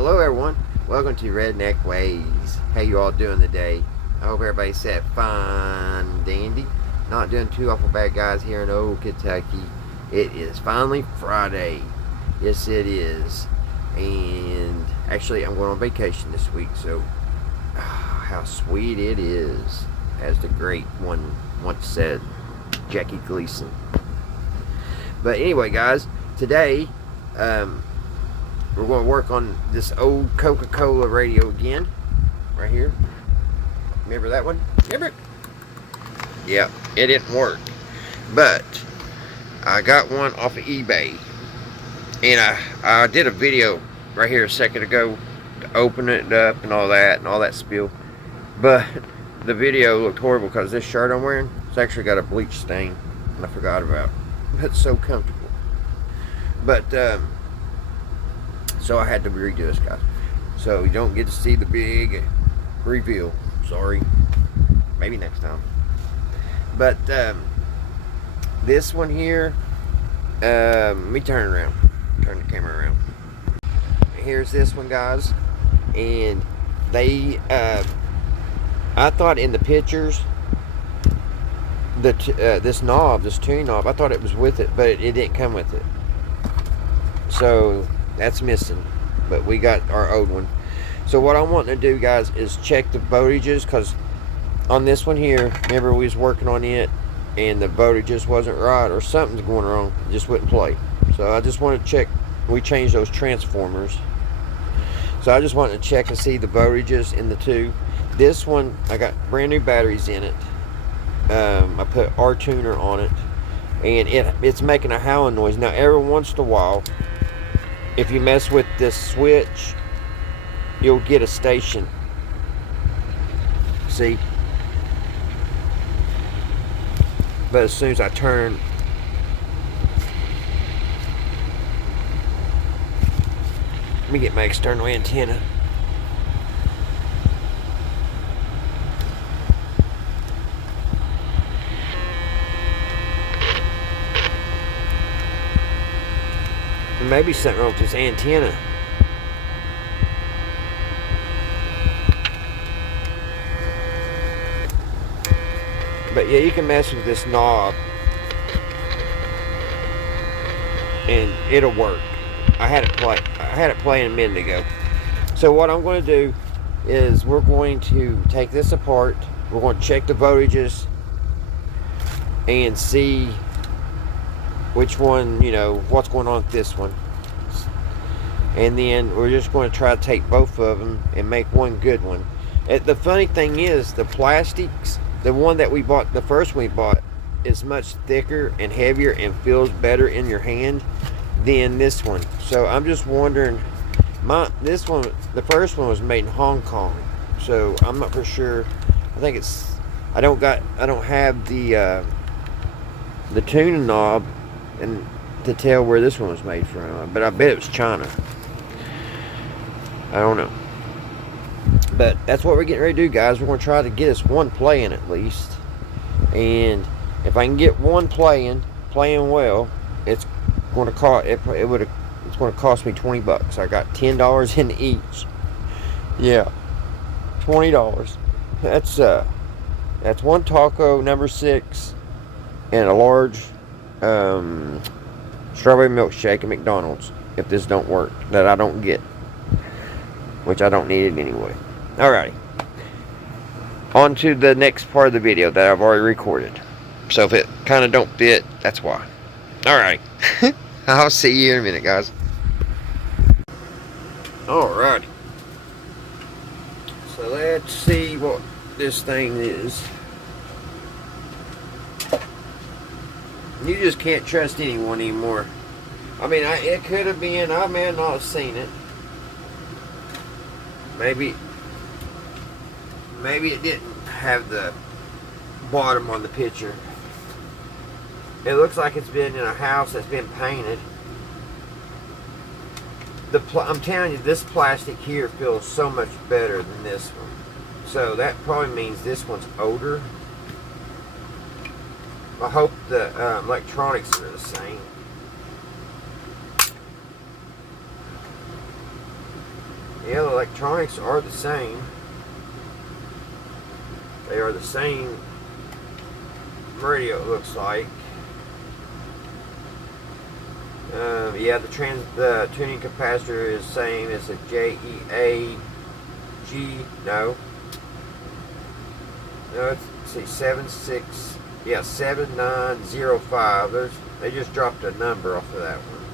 Hello everyone, welcome to Redneck Ways. How you all doing today? I hope everybody said fine dandy. Not doing too awful bad, guys, here in old Kentucky. It is finally Friday. Yes, it is. And actually, I'm going on vacation this week, so how sweet it is, as the great one once said, Jackie Gleason. But anyway, guys, today we're going to work on this old Coca-Cola radio again, right here. Remember that one? Remember it? Yeah, it didn't work, but I got one off of eBay, and I did a video right here a second ago to open it up and all that spiel, but the video looked horrible because this shirt I'm wearing, it's actually got a bleach stain, and I forgot about. It's so comfortable, but so I had to redo this, guys. So you don't get to see the big reveal. Sorry. Maybe next time. But this one here, let me turn it around. Turn the camera around. Here's this one, guys. And they, I thought in the pictures, this knob, this tune knob, I thought it was with it, but it didn't come with it. So that's missing, but we got our old one. So what I'm wanting to do, guys, is check the voltages, because on this one here, remember we was working on it and the voltage just wasn't right, or something's going wrong, it just wouldn't play. So I just want to check. We changed those transformers, so I just wanted to check and see the voltages in the two. This one, I got brand new batteries in it. I put R tuner on it, and it's making a howling noise. Now every once in a while, if you mess with this switch, you'll get a station. See? But as soon as I turn, let me get my external antenna. Maybe something wrong with this antenna. But yeah, you can mess with this knob and it'll work. I had it playing a minute ago. So what I'm going to do is we're going to take this apart. We're going to check the voltages and see which one, you know, what's going on with this one. And then we're just going to try to take both of them and make one good one. The funny thing is, the plastics, the one that we bought, the first one we bought, is much thicker and heavier and feels better in your hand than this one. So I'm just wondering, this one, the first one was made in Hong Kong, so I'm not for sure. I think it's, I don't have the tuning knob and to tell where this one was made from, but I bet it was China. I don't know. But that's what we're getting ready to do, guys. We're going to try to get us one playing at least. And if I can get one playing well, it's going to cost it's going to cost me $20. I got $10 in each. Yeah, $20. That's one taco number 6 and a large strawberry milkshake at McDonald's. If this don't work, that I don't get, which I don't need it anyway. Alrighty, on to the next part of the video that I've already recorded. So if it kind of don't fit, that's why. Alright, I'll see you in a minute, guys. Alrighty, so let's see what this thing is. You just can't trust anyone anymore. I mean, it could have been, I may not have seen it. Maybe it didn't have the bottom on the picture. It looks like it's been in a house that's been painted. I'm telling you, this plastic here feels so much better than this one. So that probably means this one's older. I hope the electronics are the same. Yeah, the electronics are the same. They are the same radio, it looks like. Yeah, the tuning capacitor is the same as a JEAG. No, let's see, 7905. They just dropped a number off of that one.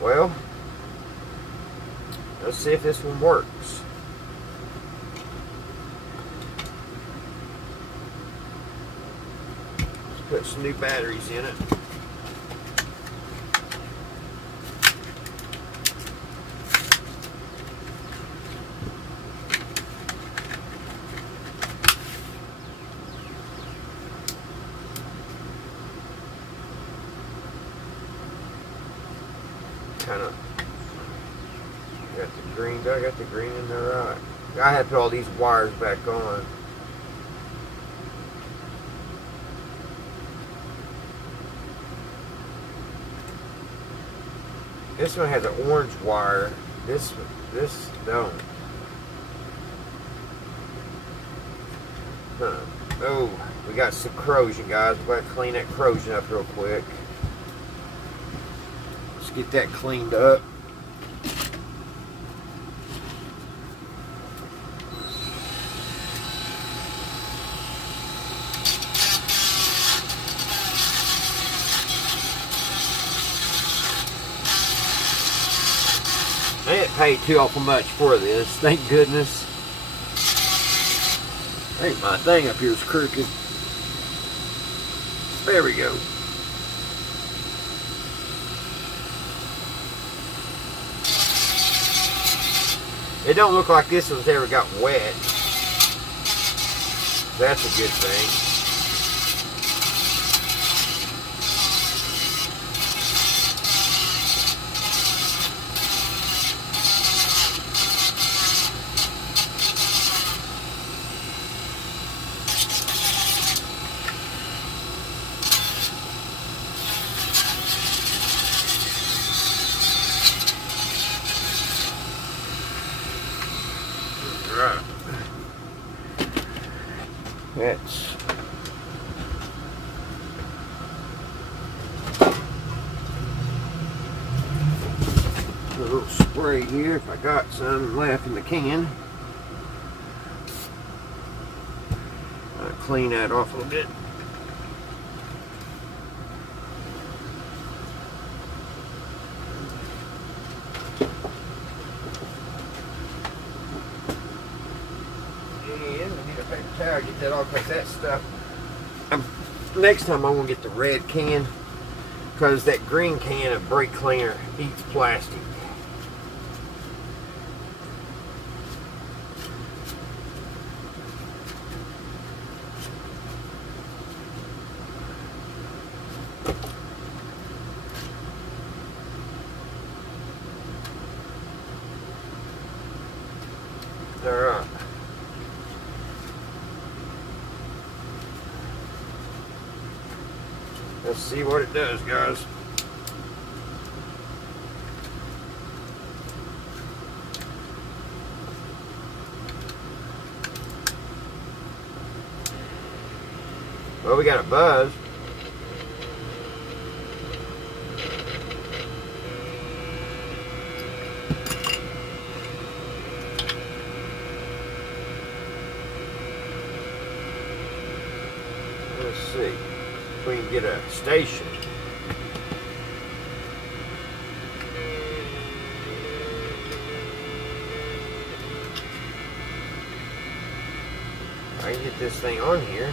Well, let's see if this one works. Let's put some new batteries in it. Kind of got the green. I got the green in there, right? I had to put all these wires back on. This one has an orange wire. This don't. Huh. Oh, we got some corrosion, guys. We're gonna clean that corrosion up real quick. Get that cleaned up. I didn't pay too awful much for this, thank goodness. I think my thing up here is crooked. There we go. It don't look like this one's ever got wet. That's a good thing. Right. That's a little spray here if I got some left in the can. I'll clean that off a little bit. Towel, get that off, because that stuff, next time I'm going to get the red can, because that green can of brake cleaner eats plastic. Alright. Let's see what it does, guys. Well, we got a buzz. Let's see if we can get a station. I can get this thing on here.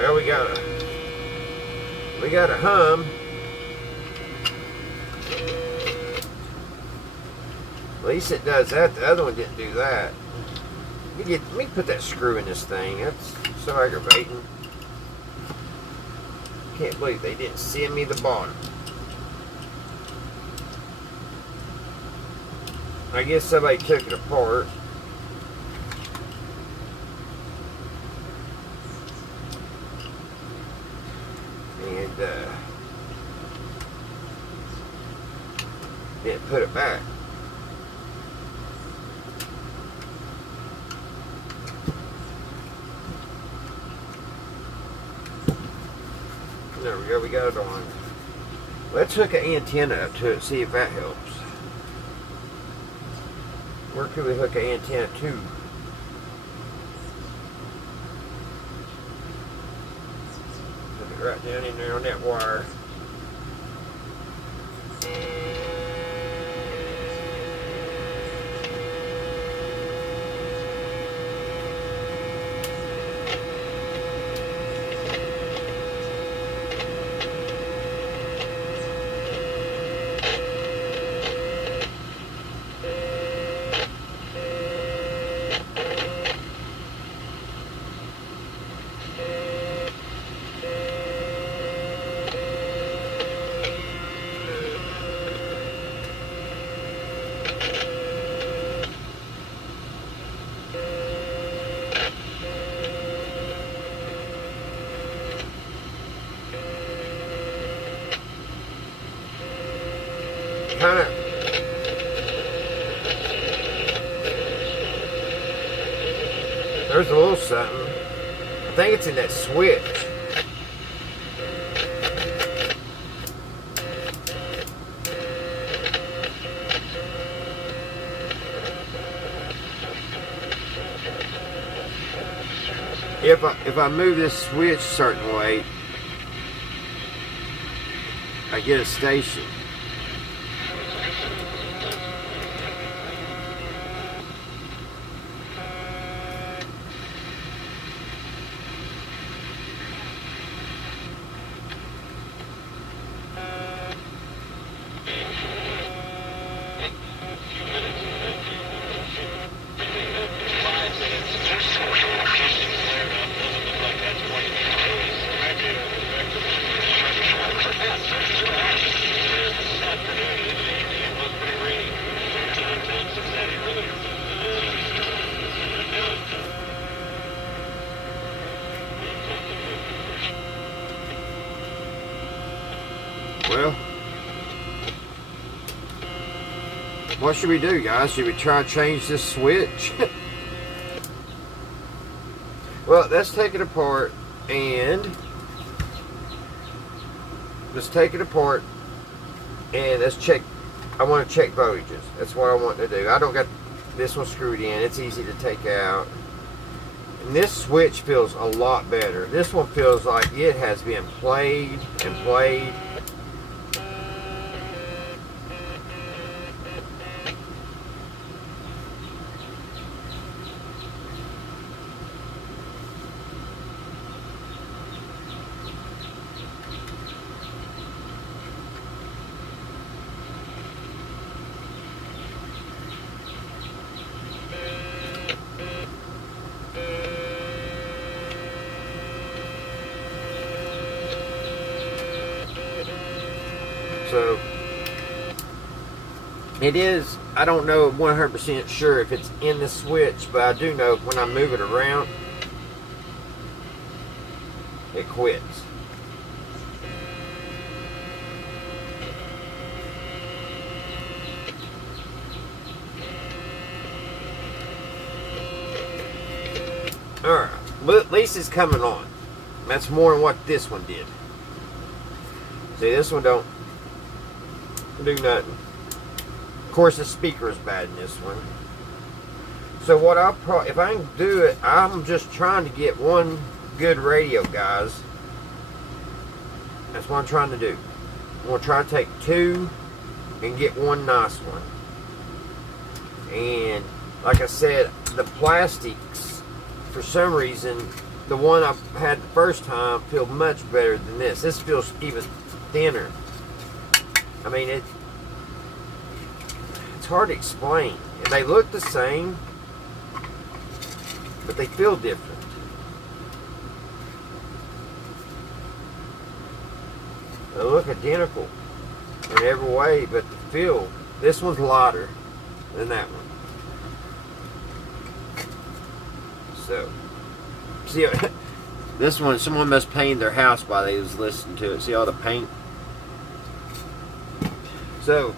Well, we got a hum. At least it does that. The other one didn't do that. Let me put that screw in this thing. That's so aggravating. Can't believe they didn't send me the bottom. I guess somebody took it apart. And didn't put it back. There we go, we got it on. Let's hook an antenna up to it, see if that helps. Where could we hook an antenna to? Put it right down in there on that wire. Kind of. There's a little something. I think it's in that switch. If I move this switch a certain way, I get a station. Well, what should we do, guys? Should we try to change this switch? Well, let's take it apart and let's check. I want to check voltages. That's what I want to do. I don't got this one screwed in. It's easy to take out. And this switch feels a lot better. This one feels like it has been played and played. So it is, I don't know 100% sure if it's in the switch, but I do know when I move it around, it quits. Alright, but at least it's coming on. That's more than what this one did. See, this one don't do nothing. Of course, the speaker is bad in this one. So what if I can do it, I'm just trying to get one good radio, guys. That's what I'm trying to do. I'm going to try to take two and get one nice one. And like I said, the plastics, for some reason, the one I had the first time feel much better than this. This feels even thinner. I mean, it's hard to explain. They look the same, but they feel different. They look identical in every way, but the feel, this one's lighter than that one. So, see, this one, someone must paint their house while they was listening to it. See all the paint? So,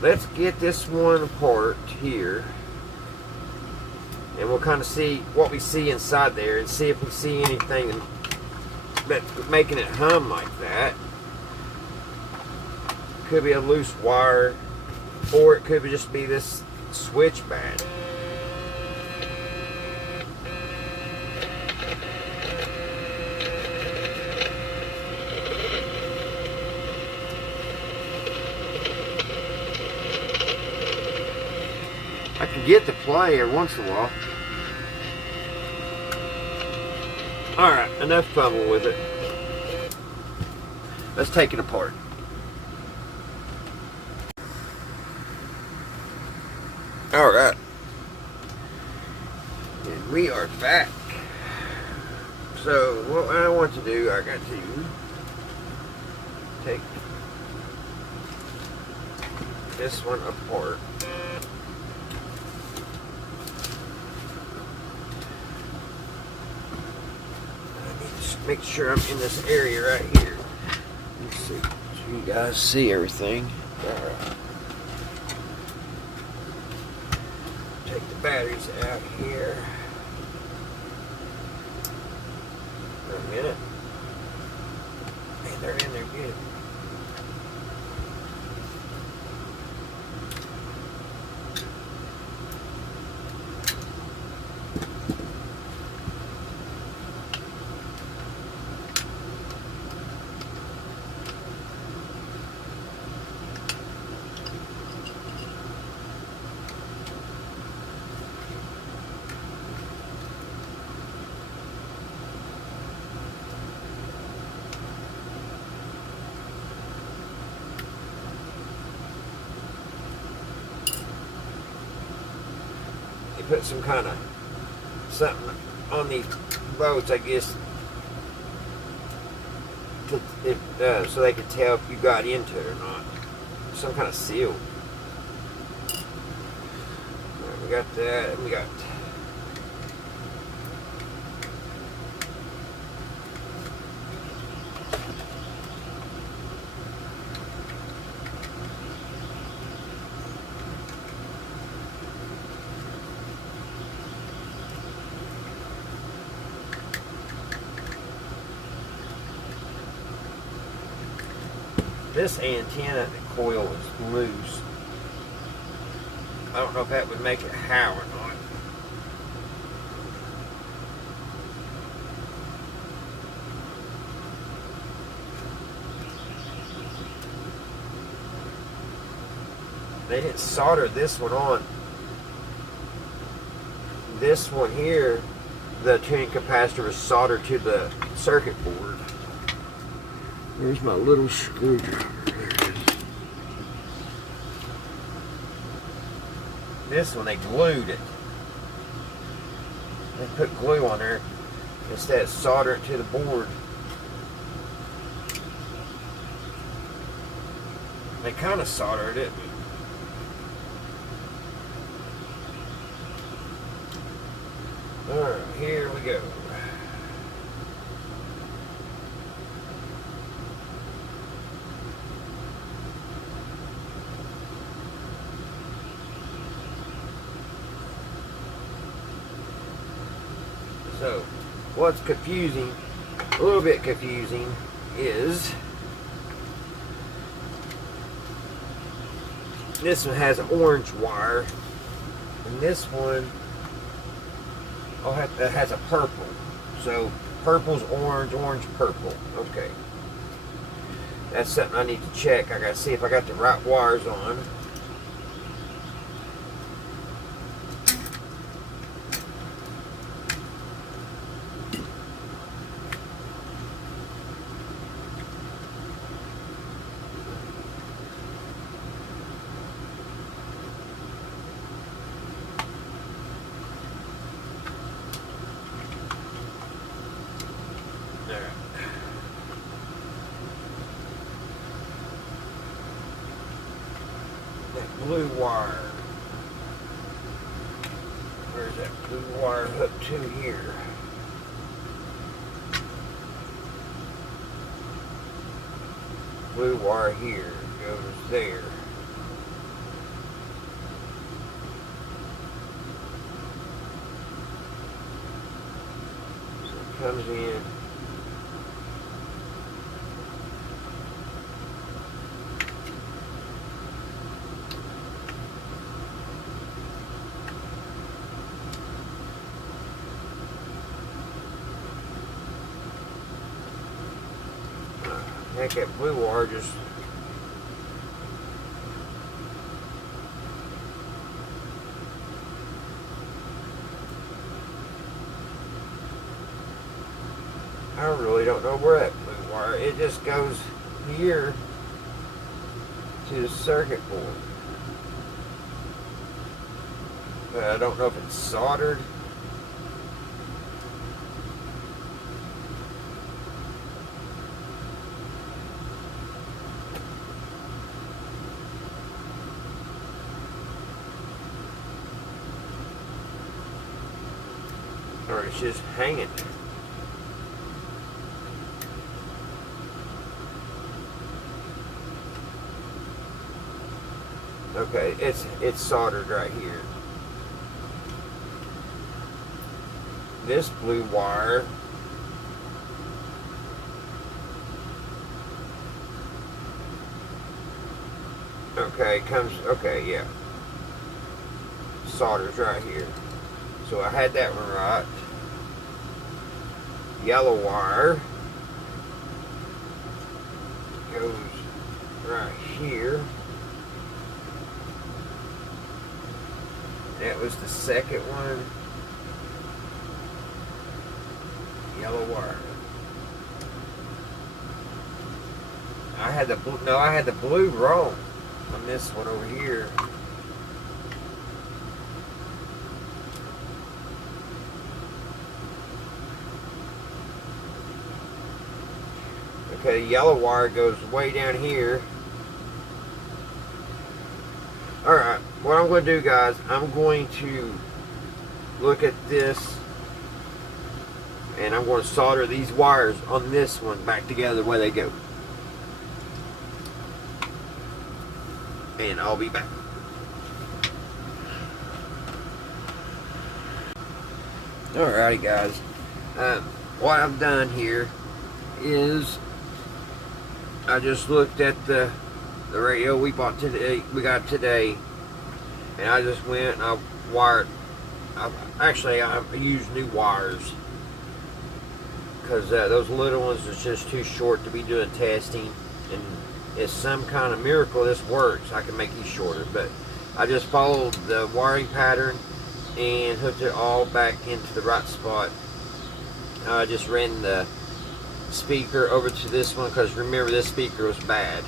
let's get this one apart here. And we'll kind of see what we see inside there and see if we see anything that's making it hum like that. Could be a loose wire, or it could just be this switch bad. I can get the play every once in a while. Alright, enough fumble with it. Let's take it apart. Alright. And we are back. So, what I want to do, I got to take this one apart. Make sure I'm in this area right here. Let's see, so you guys see everything. Alright. Take the batteries out here. For a minute. Man, they're in there good. Put some kind of something on these bolts, I guess, so they could tell if you got into it or not. Some kind of seal. Right, we got that, and we got this antenna coil is loose. I don't know if that would make it howl or not. They didn't solder this one on. This one here, the tuning capacitor was soldered to the circuit board. There's my little screwdriver. There it is. This one, they glued it. They put glue on there instead of soldering it to the board. They kind of soldered it. Alright, here we go. So, what's confusing, a little bit confusing, is this one has an orange wire, and this one has a purple. So, purple's orange, orange, purple. Okay. That's something I need to check. I gotta see if I got the right wires on. blue wire. Where's that blue wire hooked to here? Blue wire here goes there. So it comes in. Heck, that blue wire just I really don't know where that blue wire, it just goes here to the circuit board. But I don't know if it's soldered. Or it's just hanging there. Okay, it's soldered right here. This blue wire yeah. Solder's right here. So I had that one right. Yellow wire goes right here. That was the second one. Yellow wire. I had the blue wrong on this one over here. Okay, yellow wire goes way down here. Alright, what I'm going to do, guys, I'm going to look at this and I'm going to solder these wires on this one back together the way they go. And I'll be back. Alrighty, guys. What I've done here is I just looked at the radio we got today, and I just went and I wired. I used new wires because those little ones is just too short to be doing testing, and it's some kind of miracle this works. I can make these shorter, but I just followed the wiring pattern and hooked it all back into the right spot. I just ran the speaker over to this one because remember, this speaker was bad,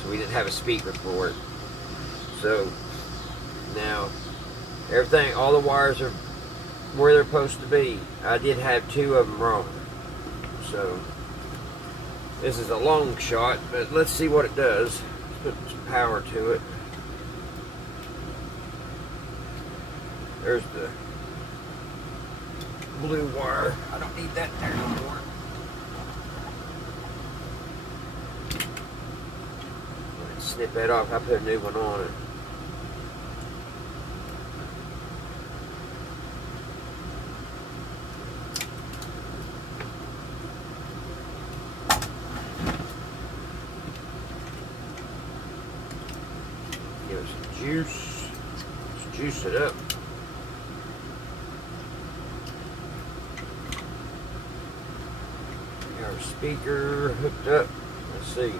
so we didn't have a speaker for it. So now everything, all the wires are where they're supposed to be. I did have two of them wrong, so this is a long shot, but let's see what it does. Let's put some power to it. There's the blue wire. I don't need that there anymore. Snip that off. I put a new one on it. Give it some juice. Let's juice it up. Got our speaker hooked up. Let's see.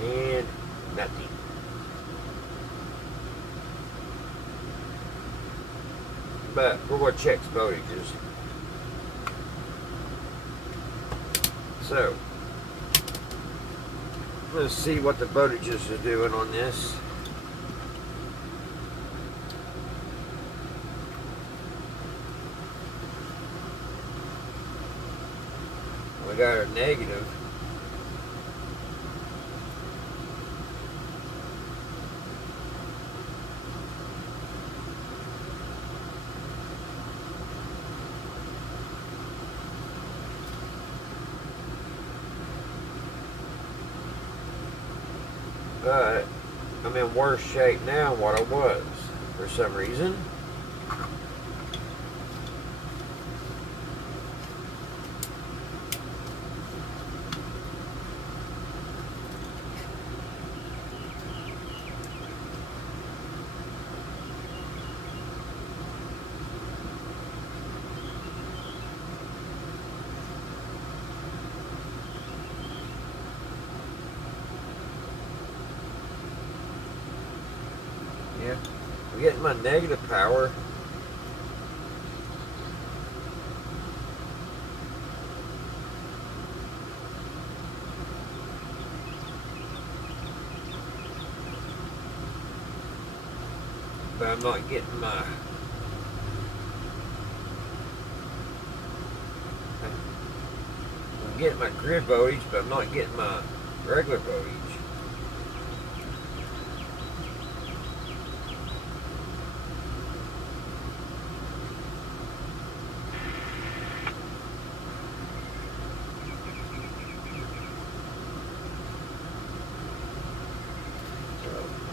And nothing. But we're going to check voltages. So let's see what the voltages are doing on this. we got our negative. But I'm in worse shape now than what I was for some reason. Yeah, I'm getting my negative power. But I'm not getting my... I'm getting my grid voltage, but I'm not getting my regular voltage.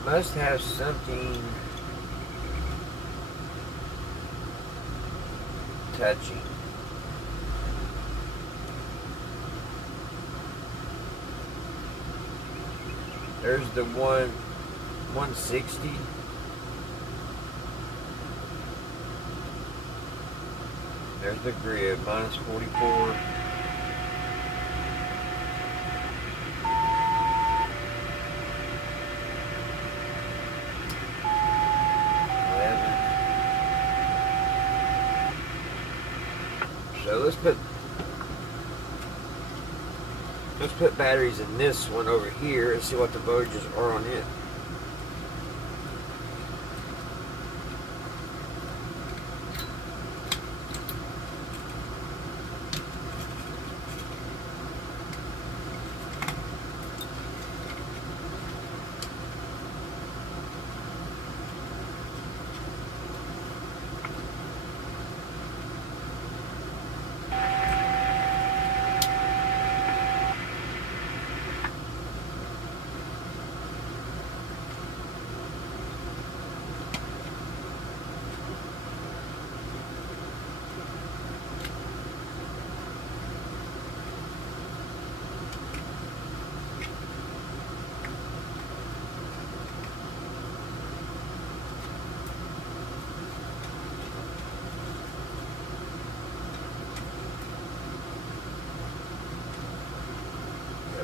Must have something touching. There's the 160. There's the grid, minus 44. So let's put batteries in this one over here and see what the voltages are on it.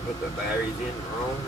Put the batteries in wrong.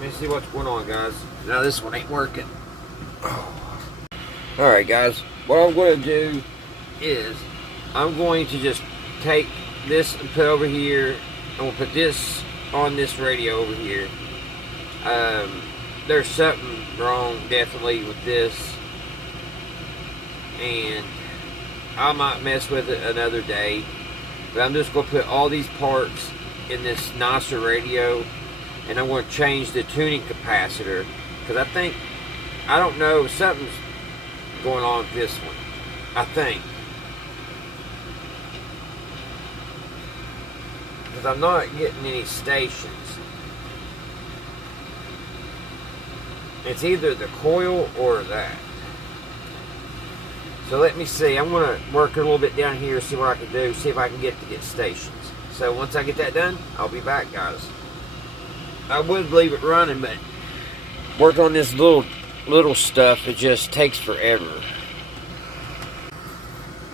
Let me see what's going on, guys. Now this one ain't working. Oh. Alright, guys. What I'm going to do is I'm going to just take this and put over here. I'm going to put this on this radio over here. There's something wrong definitely with this. And I might mess with it another day. But I'm just going to put all these parts in this nicer radio. And I'm going to change the tuning capacitor. Because I don't know, something's going on with this one. I think. Because I'm not getting any stations. It's either the coil or that. So let me see. I'm going to work a little bit down here, see what I can do, see if I can get stations. So once I get that done, I'll be back, guys. I would leave it running, but work on this little stuff, it just takes forever.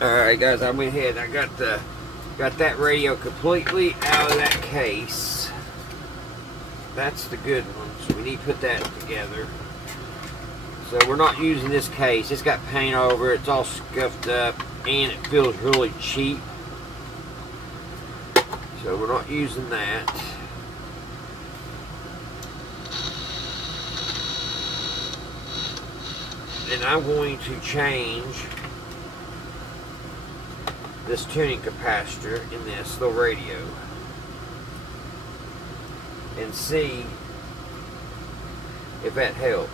Alright guys, I went ahead, I got that radio completely out of that case. That's the good one, so we need to put that together. So we're not using this case. It's got paint over it, it's all scuffed up, and it feels really cheap. So we're not using that. And I'm going to change this tuning capacitor in this little radio and see if that helps.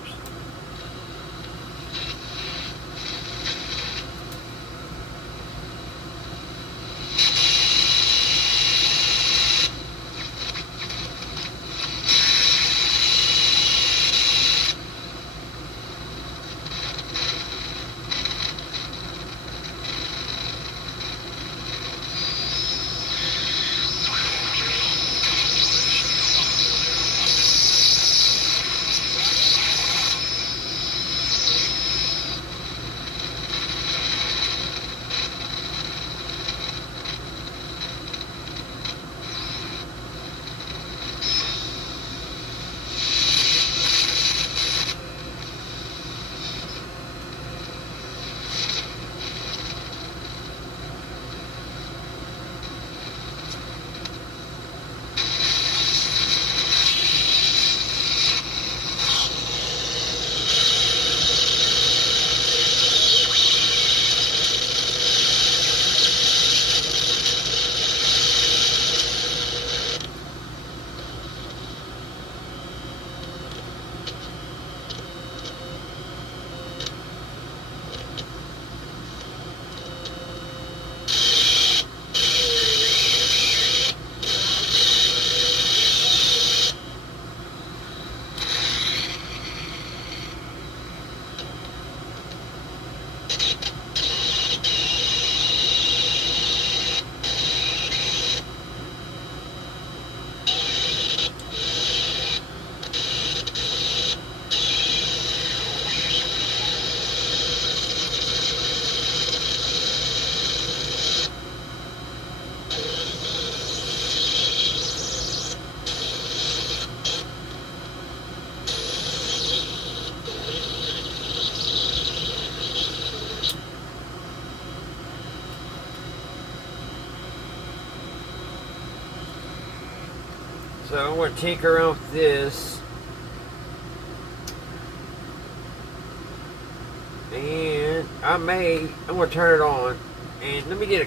So I'm going to tinker around with this. And I'm going to turn it on. And let me get a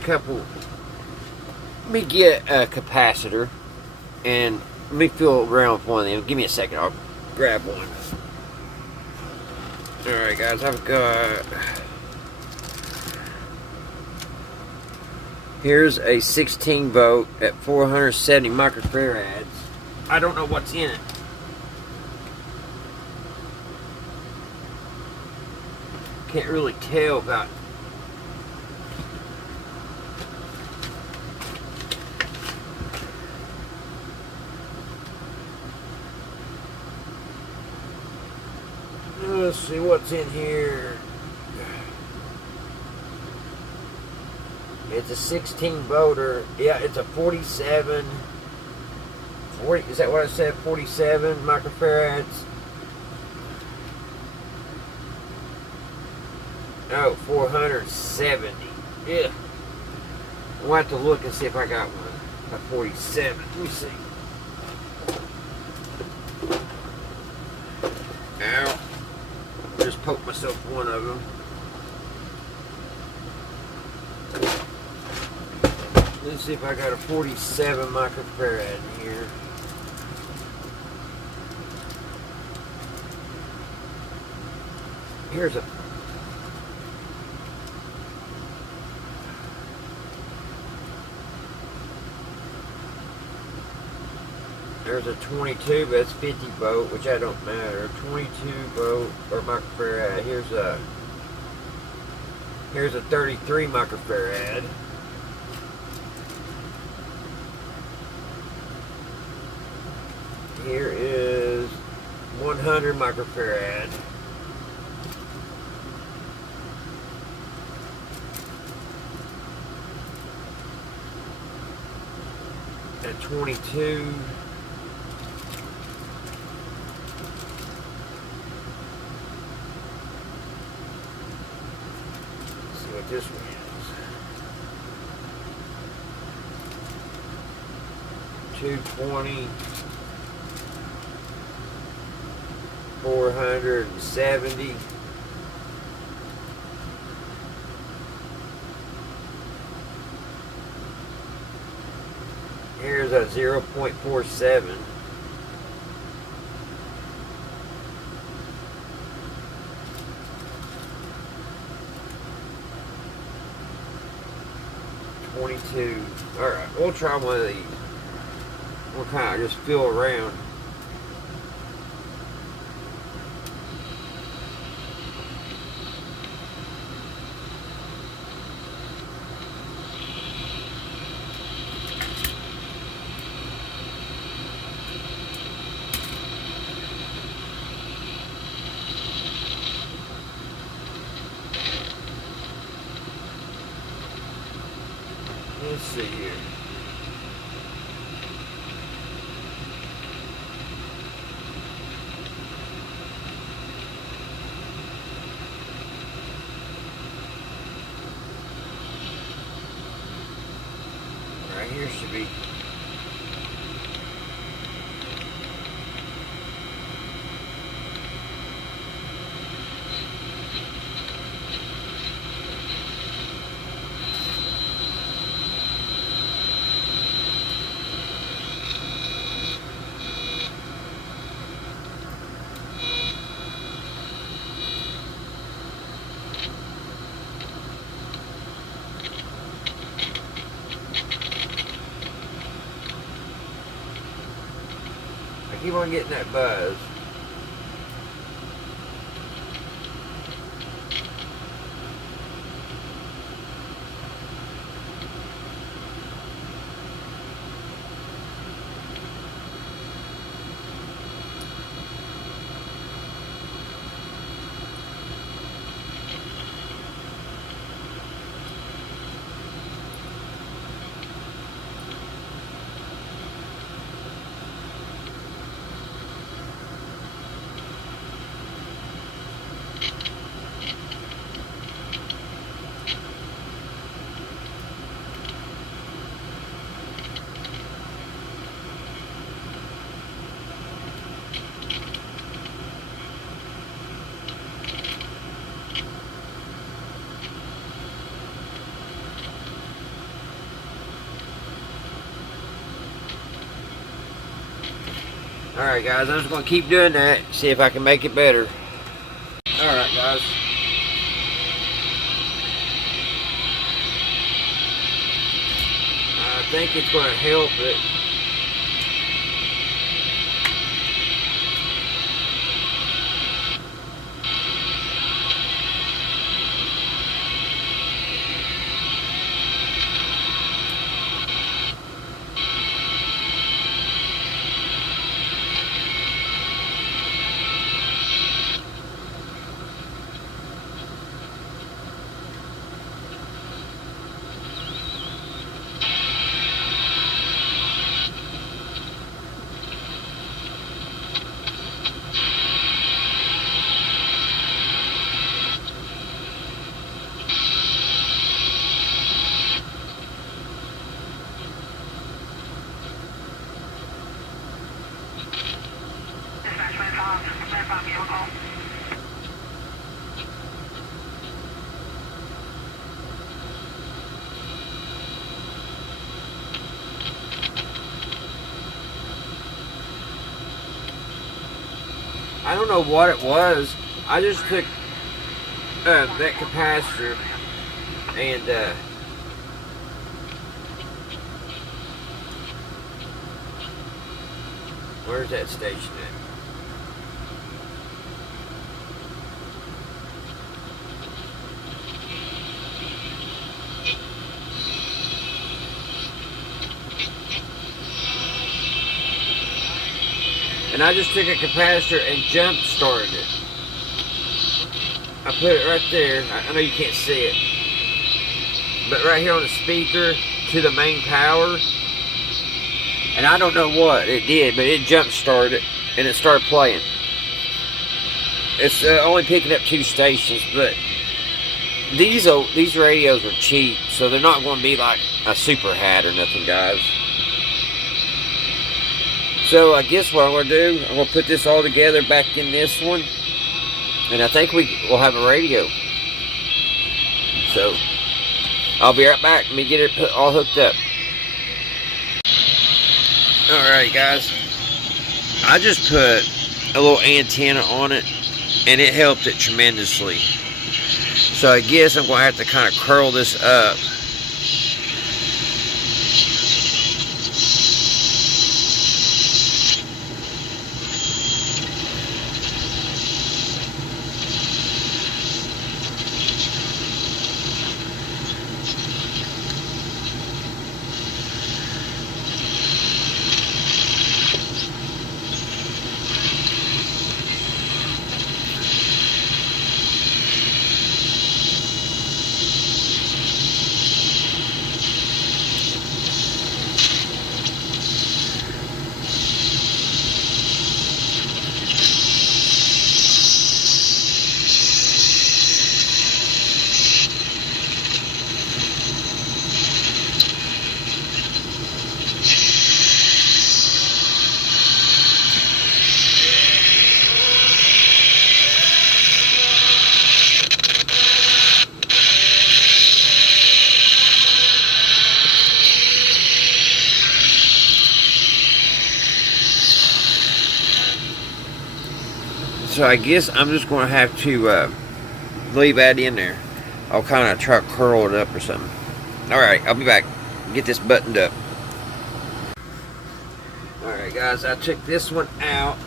capacitor. And let me feel around with one of them. Give me a second, I'll grab one. Alright guys, I've got... Here's a 16 volt at 470 microfarads. I don't know what's in it. Can't really tell about. Let's see what's in here. It's a 16 volter. Yeah, it's a 47. 40, is that what I said? 47 microfarads. Oh, 470. Yeah. I'll have to look and see if I got one. A 47. Let me see. Ow. Just poked myself one of them. Let's see if I got a 47 microfarad in here. Here's a... There's a 22, but that's 50 volt, which I don't matter. 22 volt or microfarad. Here's a 33 microfarad. Here is 100 microfarad. At 22. Let's see what this one is. 220. 470. Here's a 0.47. $22. Alright, we'll try one of these. We'll kind of just feel around. Let's see here. Right here should be. I keep on getting that buzz. Alright guys, I'm just going to keep doing that, see if I can make it better. Alright guys. I think it's going to help it. I don't know what it was. I just took that capacitor and where's that station at? And I just took a capacitor and jump started it. I put it right there. I know you can't see it, but right here on the speaker to the main power. And I don't know what it did, but it jump started it and it started playing. It's only picking up 2 stations, but these radios are cheap, so they're not going to be like a super hat or nothing, guys. So I guess what I'm going to do, I'm going to put this all together back in this one, and I think we will have a radio. So I'll be right back. Let me get it all hooked up. Alright guys, I just put a little antenna on it and it helped it tremendously. So I guess I'm going to have to kind of curl this up. So I guess I'm just going to have to leave that in there. I'll kind of try to curl it up or something. Alright, I'll be back. Get this buttoned up. Alright guys, I took this one out.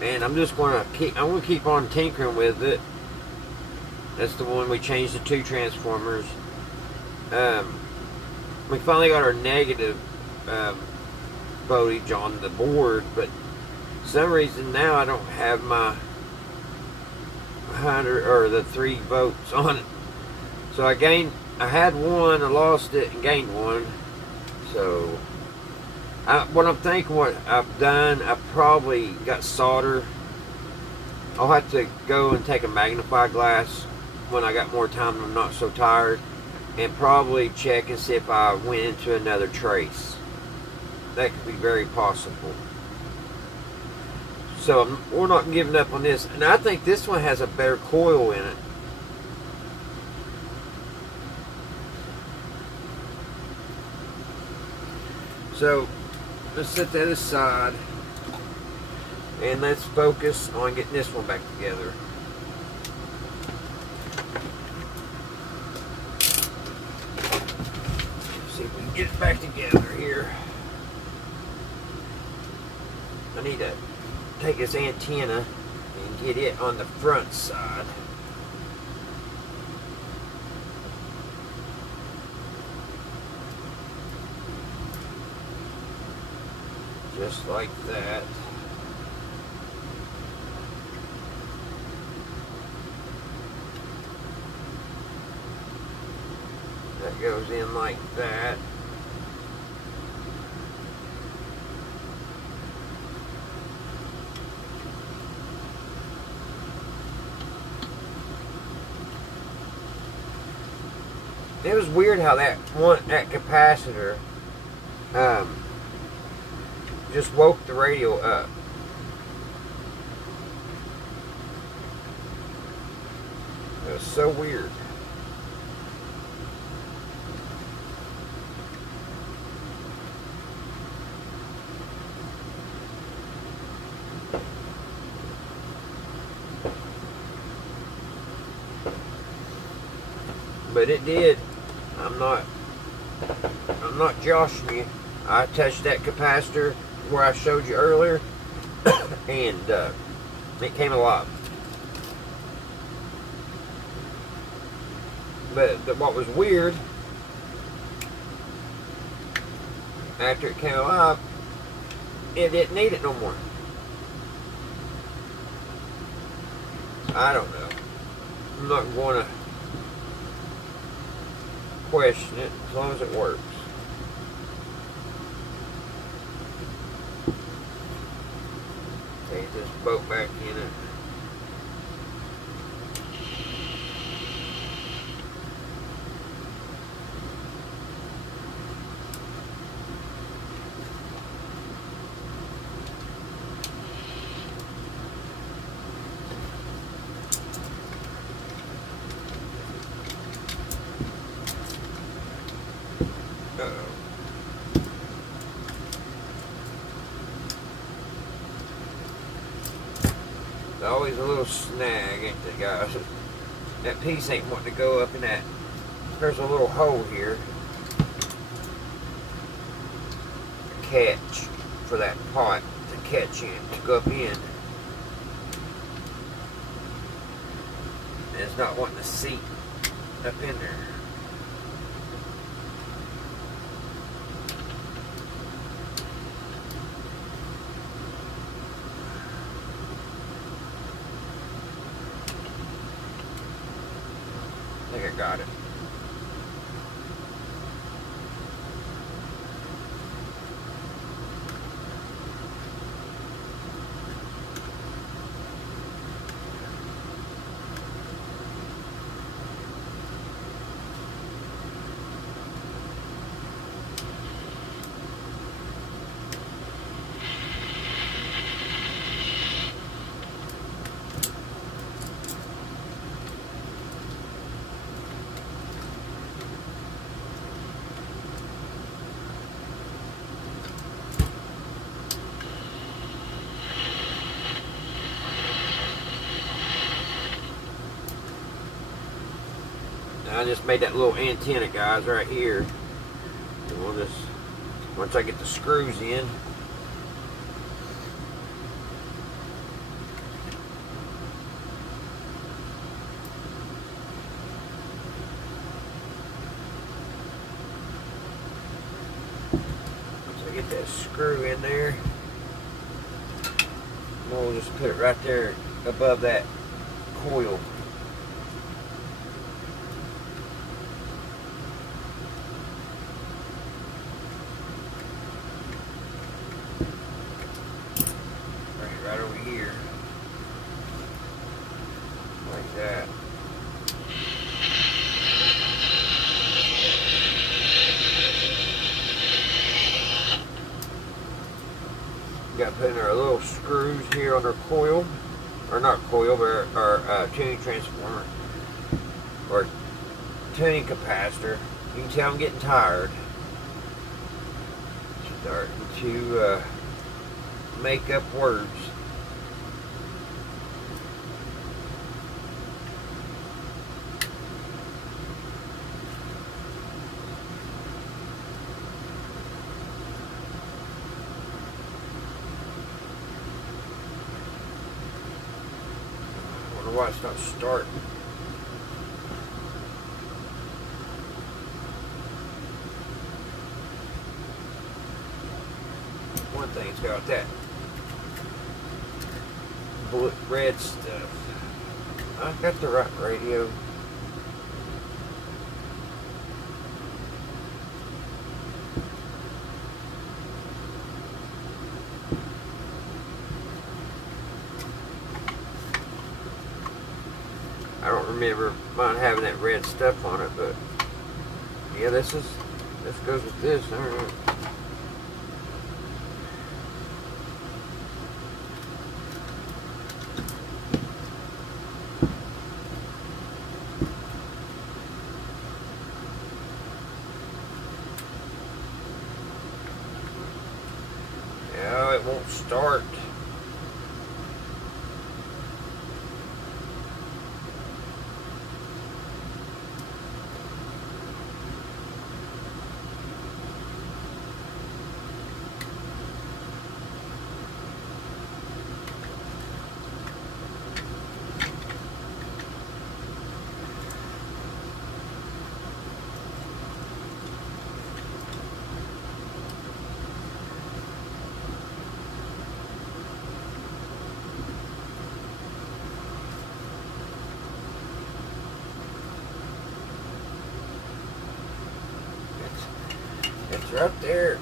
And I'm just going to keep on tinkering with it. That's the one we changed the 2 transformers. We finally got our negative voltage on the board, but for some reason now I don't have my 100 or the 3 volts on it. So I had one, I lost it and gained one. So what I'm thinking, what I've done, I probably got solder. I'll have to go and take a magnifying glass when I got more time and I'm not so tired, and probably check and see if I went into another trace. That could be very possible. So we're not giving up on this. And I think this one has a better coil in it. So let's set that aside. And let's focus on getting this one back together. Let's see if we can get it back together here. I need to take this antenna and get it on the front side. Just like that. That goes in like that. It was weird how that capacitor just woke the radio up. It was so weird. But it did. I'm not joshing you. I touched that capacitor where I showed you earlier, and it came alive. But what was weird, after it came alive, it didn't need it no more. I don't know. I'm not going to question it as long as it works. Take this boat back in it. There's always a little snag, ain't there, guys? That piece ain't wanting to go up in that. There's a little hole here. A catch for that pot to catch in, to go up in. And it's not wanting to seat up in there. I think I got it. I just made that little antenna, guys, right here. And we'll just, once I get the screws in, once I get that screw in there, we'll just put it right there above that coil. Right over here, like that. We got to put in our little screws here on our coil, or not coil, but our tuning transformer, or tuning capacitor. You can tell I'm getting tired. Starting to make up words. I wonder why it's not starting. One thing, it's got that red stuff. I got the right radio. I don't remember mine having that red stuff on it, but yeah, this goes with this. I don't know. Yeah, it won't start. It's right there.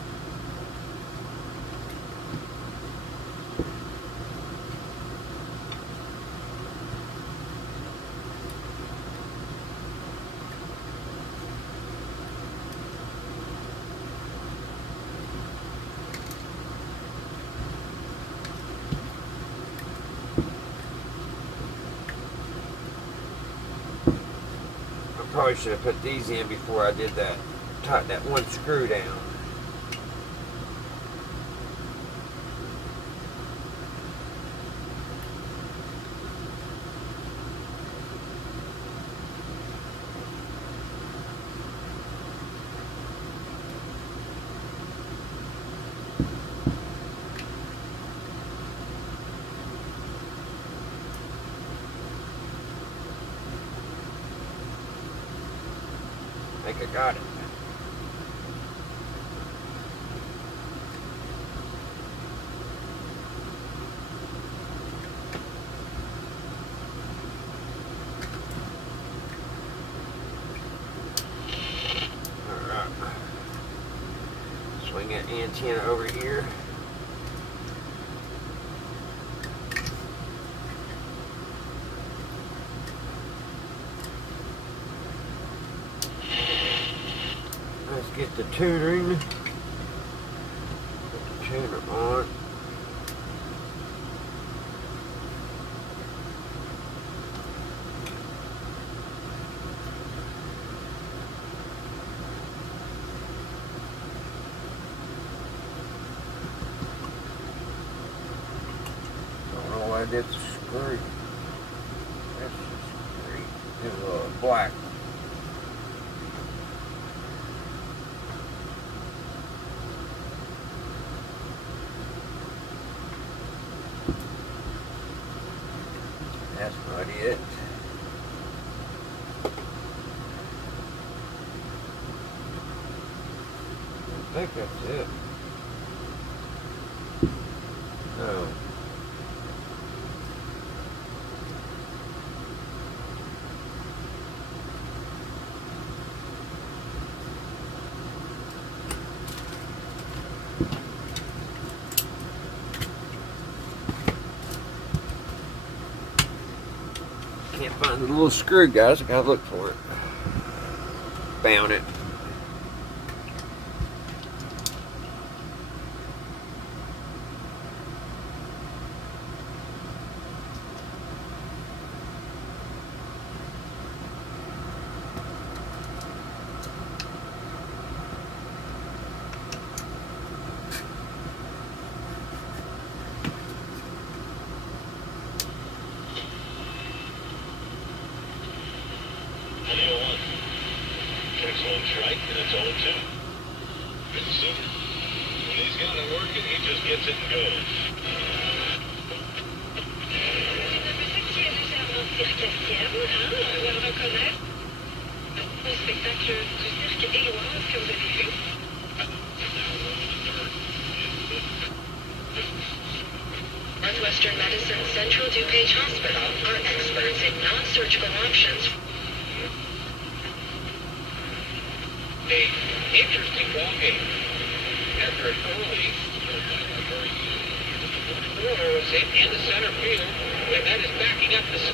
Probably should have put these in before I did that. Tighten that one screw down. I think I got it. Alright. Swing that antenna over here. Let's get the tunering. Put the tuner on. Don't know why I did the screw. That's the screw. It's black. That's not it. I think that's it. No. Can't find the little screw, guys. I gotta look for it. Found it. Right, and it's 0-2. Good to see. When he's got it working, he just gets it and goes. Northwestern Medicine Central DuPage Hospital are experts in non-surgical options. A interesting ball game. After an early throw was hit into center field, and that is backing up the.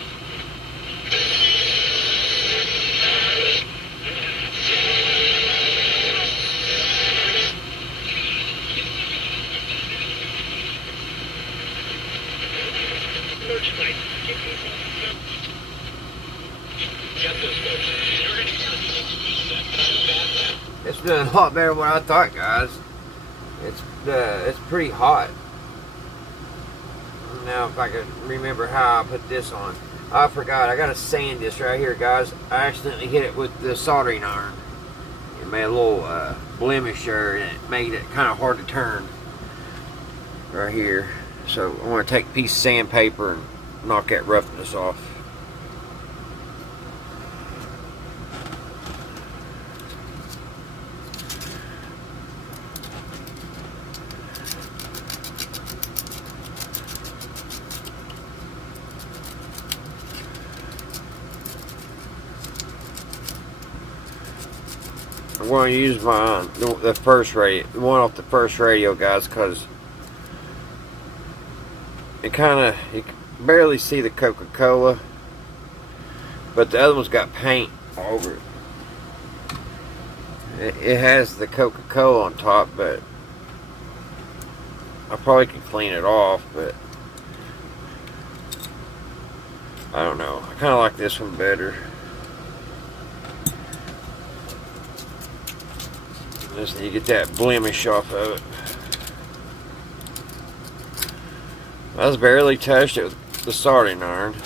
It's doing a lot better than what I thought, guys. It's pretty hot. Now, if I can remember how I put this on. I forgot. I gotta sand this right here, guys. I accidentally hit it with the soldering iron. It made a little blemish there, and it made it kind of hard to turn right here. So I want to take a piece of sandpaper and knock that roughness off. going to use the first radio, the one off the first radio, guys, because you can barely see the Coca-Cola, but the other one's got paint all over it. It has the Coca-Cola on top, but I probably could clean it off, but I don't know. I kind of like this one better. Just need to get that blemish off of it. I just barely touched it with the soldering iron.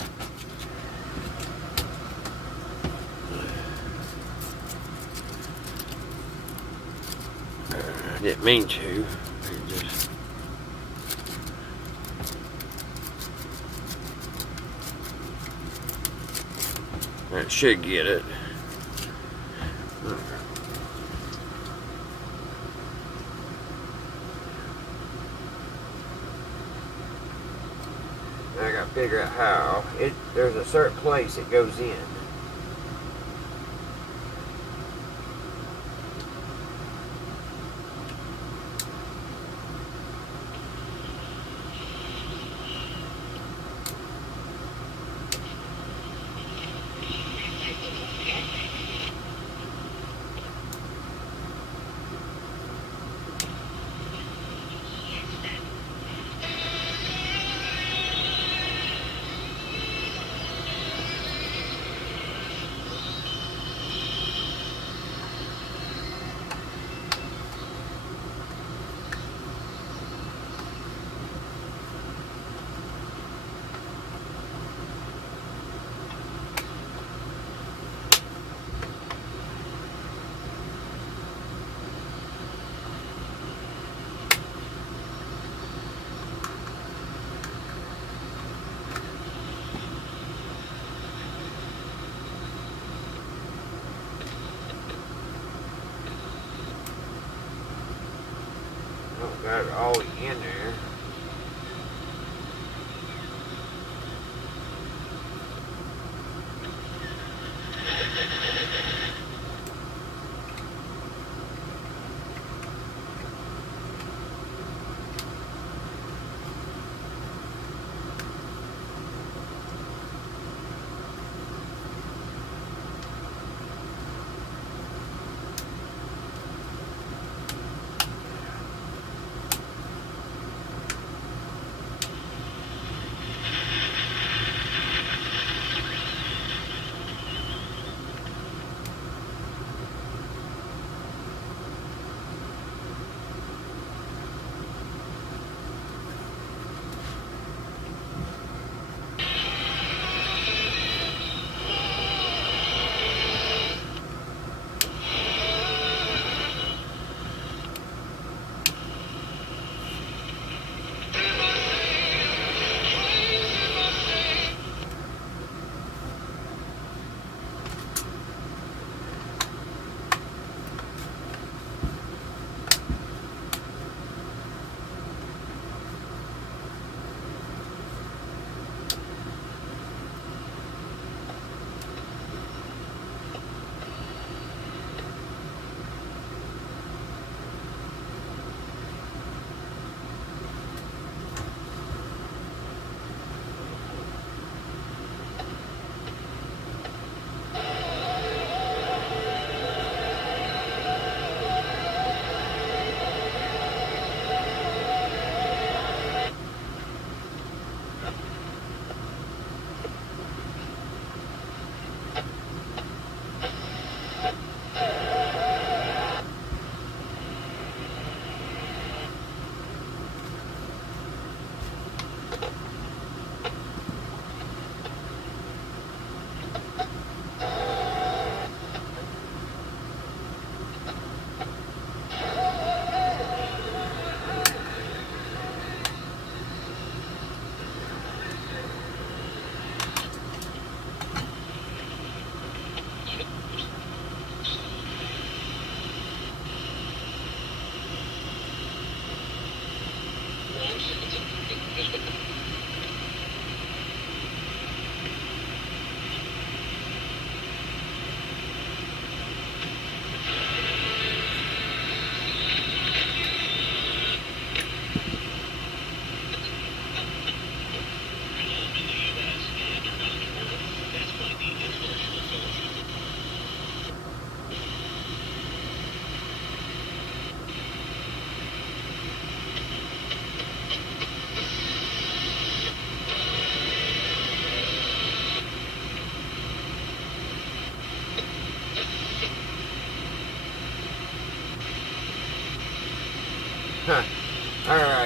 I didn't mean to. That should get it. Now I gotta figure out how. There's a certain place it goes in. Got it all in there.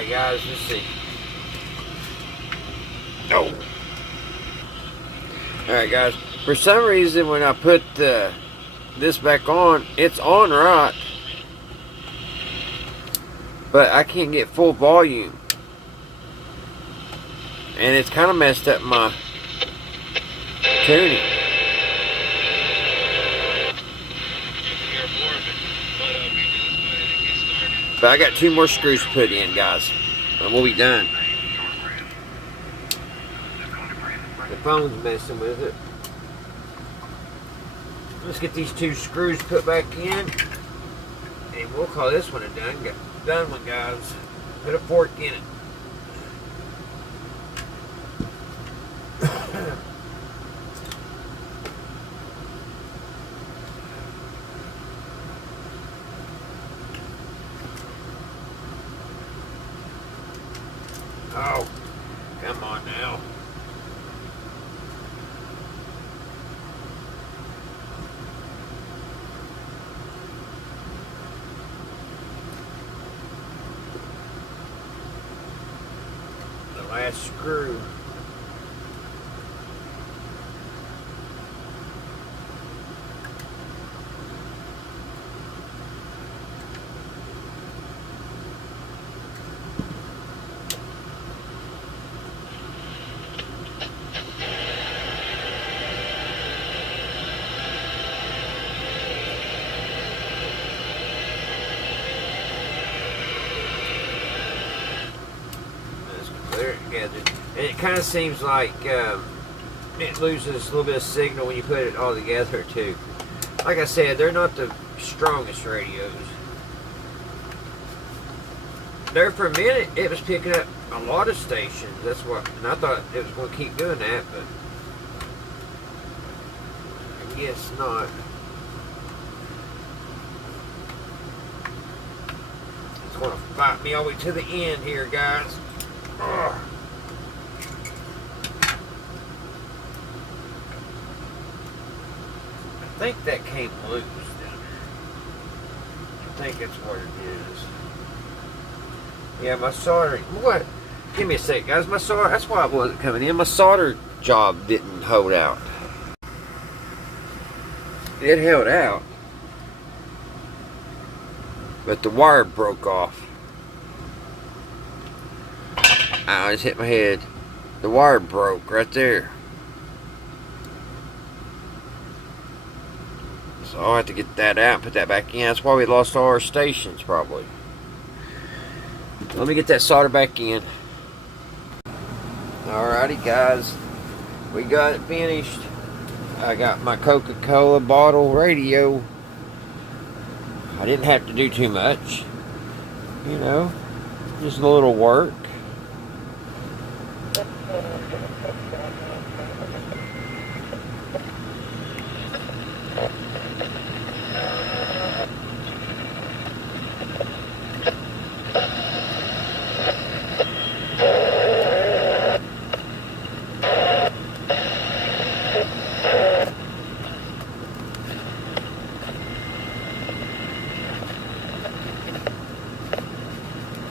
Alright guys, let's see. No. Alright guys, for some reason when I put this back on, it's on right, but I can't get full volume, and it's kind of messed up my tuning. But I got 2 more screws to put in, guys, and we'll be done. The phone's messing with it. Let's get these 2 screws put back in, and we'll call this one a done one, guys. Put a fork in it. Oh, come on now. The last screw. And it kind of seems like it loses a little bit of signal when you put it all together too. Like I said, they're not the strongest radios. There for a minute, it was picking up a lot of stations. That's what, and I thought it was going to keep doing that, but I guess not. It's going to fight me all the way to the end here, guys. Ugh. I think that came loose down there. I think that's what it is. Yeah, my soldering. What? Give me a sec, guys. My solder. That's why it wasn't coming in. My solder job didn't hold out. It held out, but the wire broke off. I just hit my head. The wire broke right there. So I'll have to get that out and put that back in. That's why we lost all our stations, probably. Let me get that solder back in. Alrighty, guys. We got it finished. I got my Coca-Cola bottle radio. I didn't have to do too much. You know, just a little work.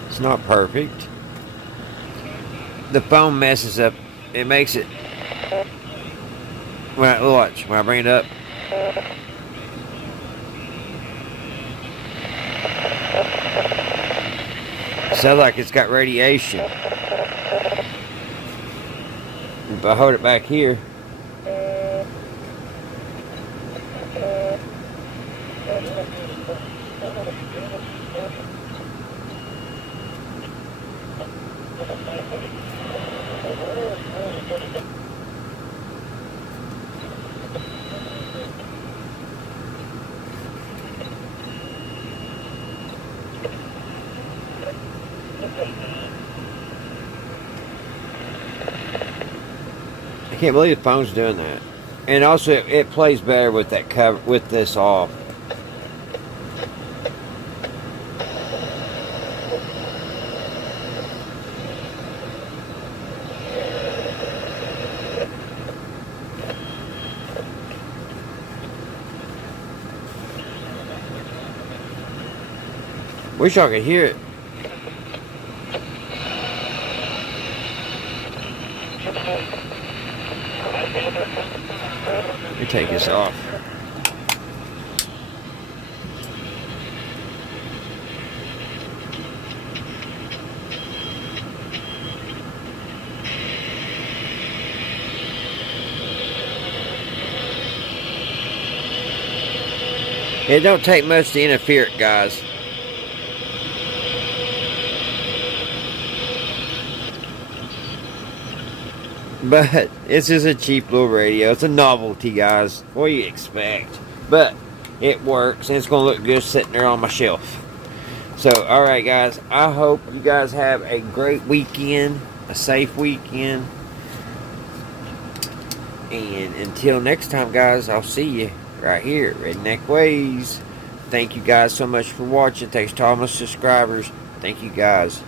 It's not perfect. The phone messes up. It makes it. When I bring it up. Sounds like it's got radiation. If I hold it back here. I can't believe the phone's doing that. And also, it plays better with that cover, with this off. Wish I could hear it. Let me take this off. It don't take much to interfere it, guys. But this is a cheap little radio. It's a novelty, guys. What do you expect? But it works, and it's going to look good sitting there on my shelf. So, alright, guys. I hope you guys have a great weekend. A safe weekend. And until next time, guys, I'll see you right here at Redneck Ways. Thank you guys so much for watching. Thanks to all my subscribers. Thank you guys.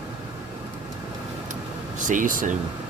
See you soon.